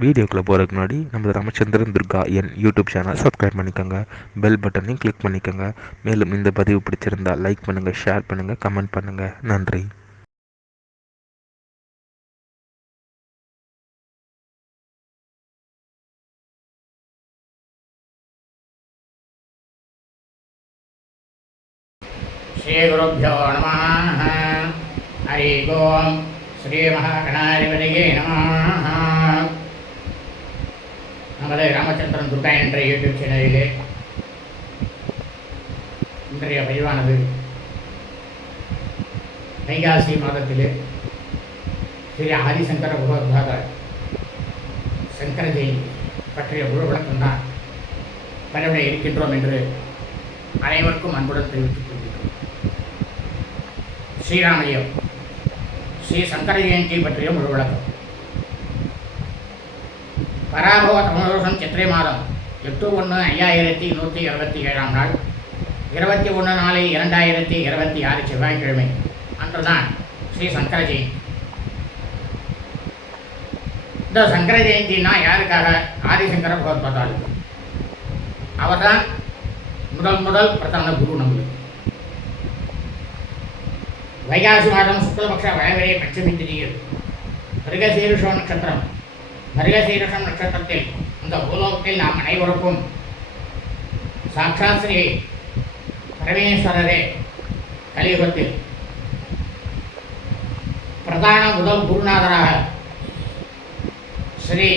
வீடியோக்குள்ளே போகிறதுக்கு முன்னாடி நம்ம ராமச்சந்திரன் துர்கா என் யூடியூப் சேனல் சப்ஸ்கிரைப் பண்ணிக்கோங்க, பெல் பட்டனையும் கிளிக் பண்ணிக்கோங்க. மேலும் இந்த பதிவு பிடிச்சிருந்தால் லைக் பண்ணுங்கள், ஷேர் பண்ணுங்கள், கமெண்ட் பண்ணுங்கள். நன்றி. ஸ்ரீ குருப்யோ நமः. ஹரி ஓம். ஸ்ரீ மகாகணாதிபதியே நமः. நமது ராமச்சந்திரன் துர்கா என்ற யூடியூப் சேனலிலே இன்றைய பதிவானது வைகாசி மாதத்திலே ஸ்ரீ ஆதிசங்கர பகவத்பாதர் சங்கர ஜெயந்தி பற்றிய முழு விளக்கம்தான் பரவிட இருக்கின்றோம் என்று அனைவருக்கும் அன்புடன் தெரிவித்துக் கொள்கின்றோம். ஸ்ரீராமலியம் ஸ்ரீ சங்கர ஜெயந்தி பற்றிய முழு விளக்கம். பராபவ தமிழ் சித்திரை மாதம் 8/1/5127 நாள் 21/4/2026 செவ்வாய்க்கிழமை அன்றுதான் ஸ்ரீ சங்கர ஜெயந்தி. இந்த சங்கர ஜெயந்தினா யாருக்காக? ஆதிசங்கர பகவத்பாதாளுக்கு. அவர் தான் முதல் பிரதான குரு நம்மளுக்கு. வைகாசி மாதம் சுக்லபக்ஷ வளவரை பட்சமி திதியில் மிருகசீருஷம் நட்சத்திரம். மிருகசீருஷம் நட்சத்திரத்தில் இந்த பூலோகத்தில் நாம் அனைவருக்கும் சாட்சாத் ஸ்ரீ பரமேஸ்வரரே கலியுகத்தில் பிரதான முதல் குருநாதராக ஸ்ரீ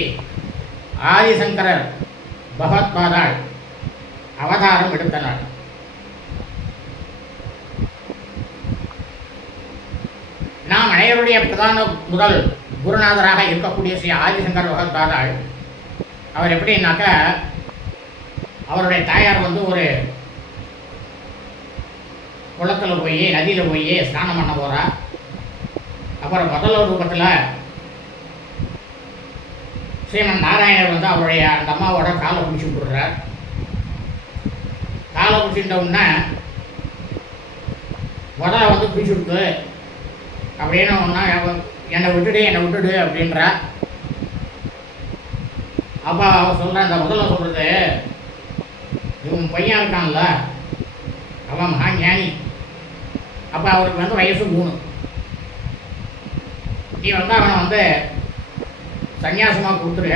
ஆதிசங்கரர் பகவத்பாதாள் அவதாரம் எடுத்தனர். நாம் அனைவருடைய பிரதான முதல் குருநாதராக இருக்கக்கூடிய ஸ்ரீ ஆதிசங்கர் பகவத்பாதாள் அவர் எப்படின்னாக்க, அவருடைய தாயார் ஒரு குளத்தில் போய் நதியில் போய் ஸ்நானம் பண்ண போகிறா. அப்புறம் முதல் ரூபத்தில் ஸ்ரீமன் நாராயணர் அவருடைய அந்த அம்மாவோட காலை பிடிச்சி விட்டுறார். காலை பிடிச்சிட்ட உடனே முதல்ல பிடிச்சி விட்டு அப்படின்னு ஒன்றா என்னை விட்டுடு அப்படின்றா. அப்போ அவன் சொல்கிறேன், இந்த முதல்ல சொல்கிறது, இவன் பையன் இருக்கான்ல அவன் மகா ஞானி. அப்போ அவருக்கு வயசு 3. நீ அவனை சன்னியாசமாக கொடுத்துரு.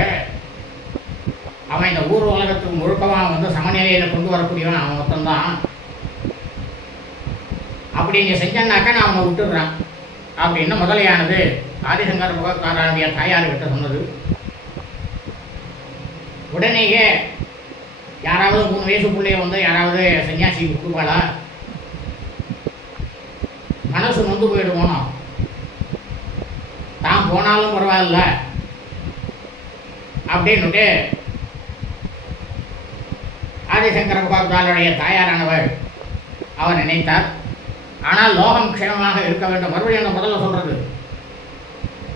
அவன் இந்த ஊர் உலகத்துக்கு முழுக்கமாக சமநிலையில் கொண்டு வரக்கூடியவன் அவன் மொத்தம்தான். அப்படி நீ செஞ்சனாக்கா நான் அவனை விட்டுடுறான் அப்படின்னு முதலையானது ஆதிசங்கர பகவத்பாதாளுடைய தாயார்கிட்ட சொன்னது. உடனேயே யாராவது 3 வயசு பிள்ளைய யாராவது சன்னியாசி விட்டுப்பாளா? மனசு நொந்து போயிடுவோம். தான் போனாலும் பரவாயில்ல அப்படின்னுட்டு ஆதிசங்கர பகவத்பாதாளுடைய தாயாரானவர் அவர் நினைத்தார். ஆனால் லோகம் க்ஷேமமாக இருக்க வேண்டும். மறுபடியும் அந்த முதல்ல சொல்கிறது,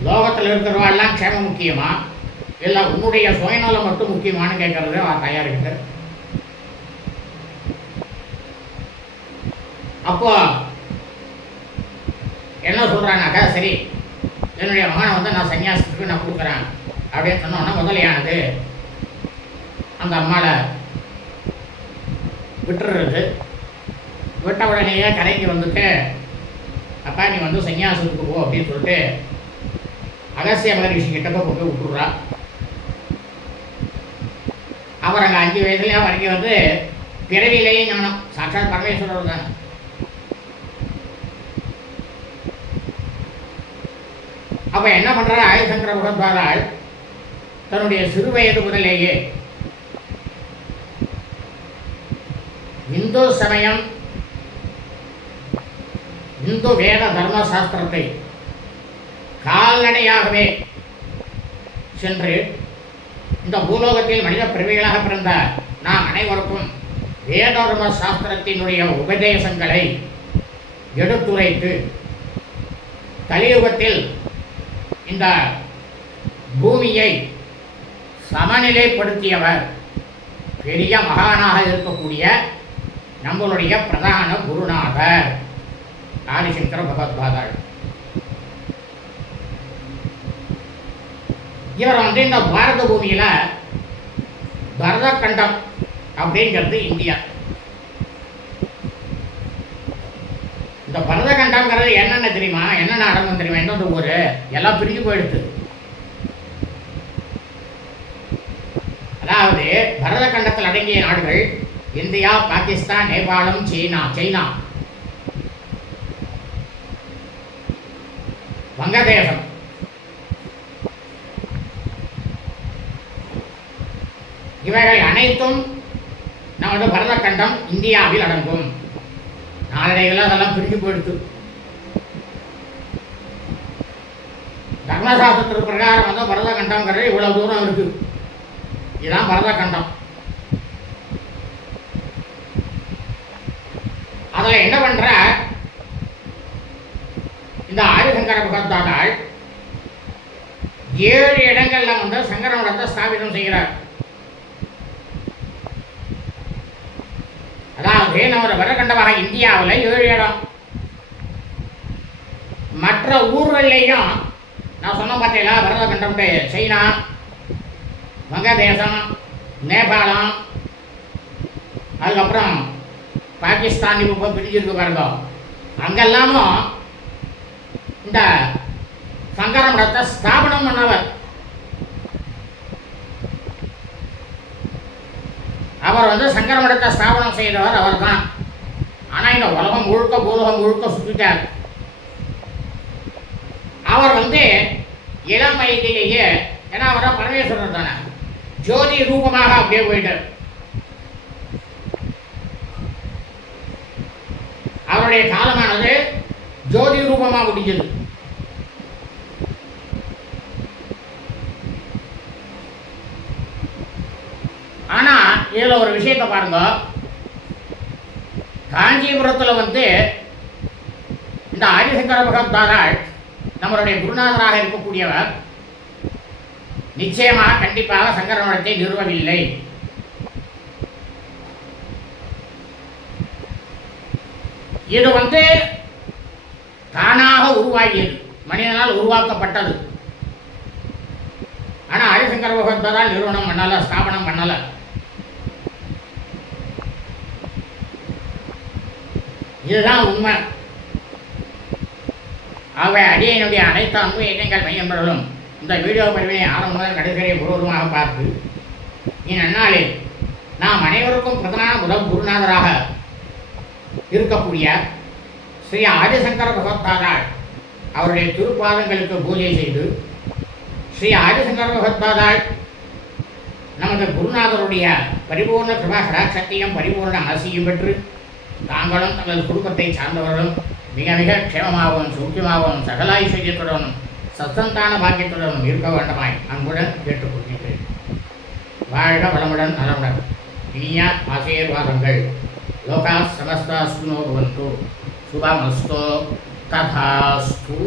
லோகத்தில் இருக்கிறவாள்லாம் க்ஷேமம் முக்கியமா இல்லை உன்னுடைய சுயநலம் மட்டும் முக்கியமானு கேட்கறது அவர் தயாரிக்கிட்டு. அப்போ என்ன சொல்கிறானாக்கா, சரி என்னுடைய மகனை நான் சன்னியாசத்துக்கு நான் கொடுக்குறேன் அப்படின்னு சொன்னோன்னா முதலையானது அந்த அம்மாவை விட்டுறது. விட்ட உடனேயே கரைக்கு வந்துட்டு, அப்பா நீ சன்னியாசத்துக்கு போ அப்படின்னு சொல்லிட்டு அகஸ்திய மகரிஷி கிட்டப்போ கொண்டு விட்டுடுறா. அவர் அங்கே 5 வயசுலேயே வரைக்கும் பிறவிலேயே ஞானம், சாட்சாத் பரமேஸ்வரர் தானே. அப்போ என்ன பண்ணுறாரு ஆதிசங்கர பகவத்பாதாள், தன்னுடைய சிறு வயது முதலேயே இந்து சமயம், இந்து வேத தர்ம சாஸ்திரத்தை கால்நடையாகவே சென்று இந்த பூலோகத்தில் மனித பிறவிகளாக பிறந்த நாம் அனைவருக்கும் வேத தர்ம சாஸ்திரத்தினுடைய உபதேசங்களை எடுத்துரைத்து கலியுகத்தில் இந்த பூமியை சமநிலைப்படுத்தியவர் பெரிய மகானாக இருக்கக்கூடிய நம்மளுடைய பிரதான குருநாதர் ஆதிசங்கர பகவத்பாதாள். இவர் வந்து இந்த பாரத பூமியில் பரதக்கண்டம் அப்படிங்கிறது இந்தியா. இந்த பரதக்கண்டம்ங்கிறது என்னென்ன தெரியுமா? என்னென்ன அடங்கும் தெரியுமா? எந்தெந்த ஊர் எல்லாம் பிரிஞ்சு போயிடுது. அதாவது பரதக்கண்டத்தில் அடங்கிய நாடுகள் இந்தியா, பாகிஸ்தான், நேபாளம், சைனா, வங்கதேசம், இவைகள் அனைத்தும் நமது பரதக்கண்டம் இந்தியாவில் அடங்கும். நாளடைவில் அதெல்லாம் பிரிஞ்சு போயிடுது. தர்மசாஸ்திரத்திற்கு பிரகாரம் வந்து பரதக்கண்டம்ங்கிறது இவ்வளவு தூரம் இருக்கு. இதுதான் பரதக்கண்டம். அதில் என்ன பண்ற இந்த ஆதிசங்கர பகவத்பாதாள் 7 இடங்கள்ல வந்து சங்கர மடத்தை ஸ்தாபிதம் செய்கிறார். அதாவது நமது பரதக்கண்டமாக இந்தியாவில் 7 இடம். மற்ற ஊர்கள்லையும் நான் சொன்ன பார்த்தீங்களா, பரதக்கண்டம் சைனா, வங்கதேசம், நேபாளம், அதுக்கப்புறம் பாகிஸ்தான் இப்போ பிரிஞ்சிருக்கு பாருங்க. அங்கெல்லாமும் இந்த சங்கர மடத்தை ஸ்தாபனம் பண்ணவர். அவர் வந்து சங்கர மடத்தை ஸ்தாபனம் செய்தவர் அவர் தான். ஆனால் இந்த உலகம் முழுக்க பூலகம் முழுக்க சுற்றிட்டார். அவர் வந்து இளம் வயதிலேயே, ஏன்னா அவரை பரமேஸ்வரர் தானே, ஜோதி ரூபமாக அப்படியே போயிட்டார். அவருடைய காலமானது ஜோதி ரூபமா முடிஞ்சது. ஆனா இதுல ஒரு விஷயத்தை பாருங்க. காஞ்சிபுரத்தில் வந்து இந்த ஆதிசங்கர பகவத்பாதாள் நம்மளுடைய குருநாதராக இருக்கக்கூடியவர் நிச்சயமாக கண்டிப்பாக சங்கர மடத்தை நிறுவவில்லை. இது வந்து தானாக உருவாகியது, மனிதனால் உருவாக்கப்பட்டது. ஆனால் ஆதிசங்கர பகவத்பாதாள் நிறுவனம் பண்ணல, ஸ்தாபனம் பண்ணல. இதுதான் உண்மை. ஆகவே அடியனுடைய அனைத்து அன்பு எண்ணங்கள் மையம்பர்களும் இந்த வீடியோ பதிவினை ஆரம்ப முதல் கடைசியை முழுவதுமாக பார்த்து இந்நாளில் நாம் அனைவருக்கும் பிரதான முதல் குருநாதராக இருக்கக்கூடிய ஸ்ரீ ஆதிசங்கர பகவத்பாதாள் அவருடைய திருப்பாதங்களுக்கு பூஜை செய்து, ஸ்ரீ ஆதிசங்கர பகவத்பாதாள் நமது குருநாதருடைய பரிபூர்ண கிருபா கடாட்சத்தையும் பரிபூர்ண ஆசியும் பெற்று தாங்களும் தங்கள் குடும்பத்தை சார்ந்தவர்களும் மிக மிக க்ஷேமமாகவும் சௌக்கியமாகவும் சகல ஐஸ்வர்யத்துடனும் சத்தந்தான பாக்கியத்துடனும் இருக்க வேண்டுமாய் அன்புடன் கேட்டுக்கொள்கிறேன். வாழ்க வளமுடன் நலமுடன். இனிய ஆசீர்வாதங்கள். லோகா சமஸ்தா சுனோ பவந்து. சுபமஸ்து. ததாஸ்து.